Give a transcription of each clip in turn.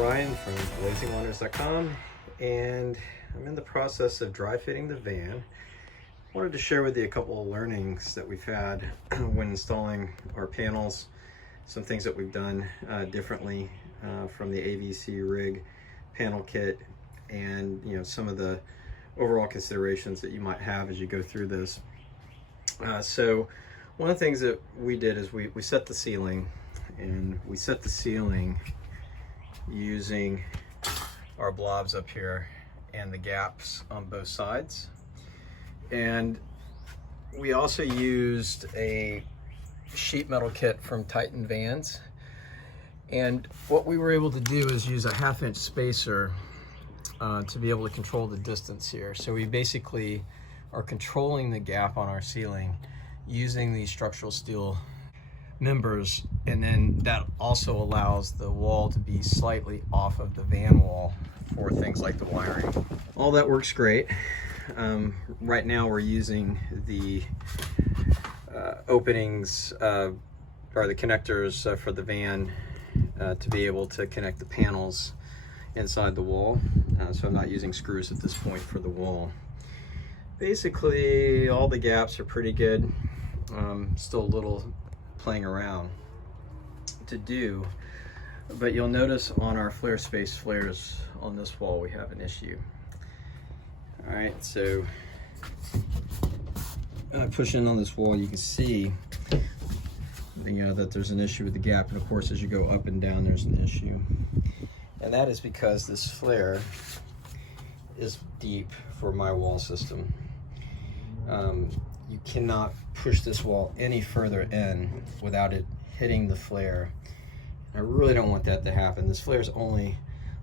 Ryan from blazingwonders.com, and I'm in the process of dry fitting the van. I wanted to share with you a couple of learnings that we've had when installing our panels, some things that we've done differently from the AVC rig panel kit, and some of the overall considerations that you might have as you go through this. So one of the things that we did is we set the ceiling, and we set the ceiling using our blobs up here and the gaps on both sides. And we also used a sheet metal kit from Titan Vans. And what we were able to do is use a 1/2 inch spacer to be able to control the distance here. So we basically are controlling the gap on our ceiling using these structural steel members, and then that also allows the wall to be slightly off of the van wall for things like the wiring. All that works great. Right now we're using the openings or the connectors for the van to be able to connect the panels inside the wall. So I'm not using screws at this point for the wall. Basically all the gaps are pretty good. Still a little playing around to do, but you'll notice on our flare space flares on this wall we have an issue. All right, so pushing on this wall, you can see that there's an issue with the gap, and of course as you go up and down there's an issue, and that is because this flare is deep for my wall system. You cannot push this wall any further in without it hitting the flare. I really don't want that to happen. This flare is only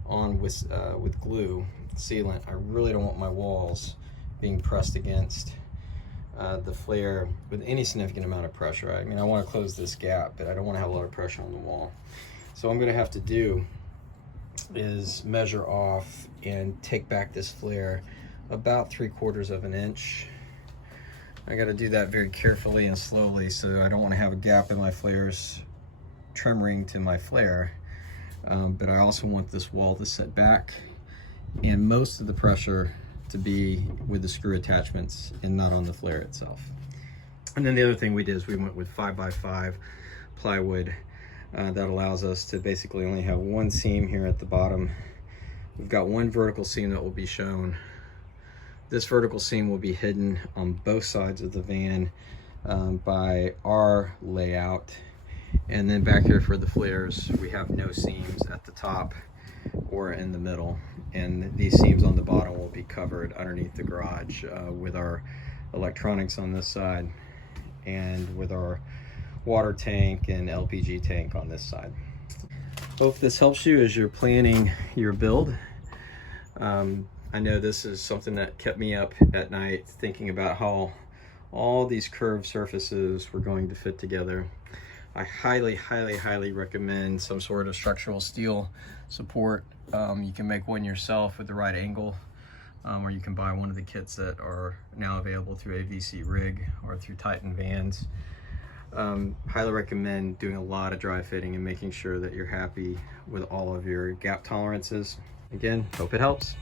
on with glue sealant. I really don't want my walls being pressed against the flare with any significant amount of pressure. I mean, I want to close this gap, but I don't want to have a lot of pressure on the wall. So what I'm going to have to do is measure off and take back this flare about 3/4 of an inch. I got to do that very carefully and slowly, so I don't want to have a gap in my flares tremoring to my flare, but I also want this wall to set back and most of the pressure to be with the screw attachments and not on the flare itself. And then the other thing we did is we went with 5x5 plywood that allows us to basically only have one seam here at the bottom. We've got one vertical seam that will be shown. This vertical seam will be hidden on both sides of the van by our layout. And then back here for the flares, we have no seams at the top or in the middle. And these seams on the bottom will be covered underneath the garage with our electronics on this side and with our water tank and LPG tank on this side. Hope this helps you as you're planning your build. I know this is something that kept me up at night thinking about how all these curved surfaces were going to fit together. I highly recommend some sort of structural steel support. You can make one yourself with the right angle, or you can buy one of the kits that are now available through AVC Rig or through Titan Vans. Highly recommend doing a lot of dry fitting and making sure that you're happy with all of your gap tolerances. Again, hope it helps.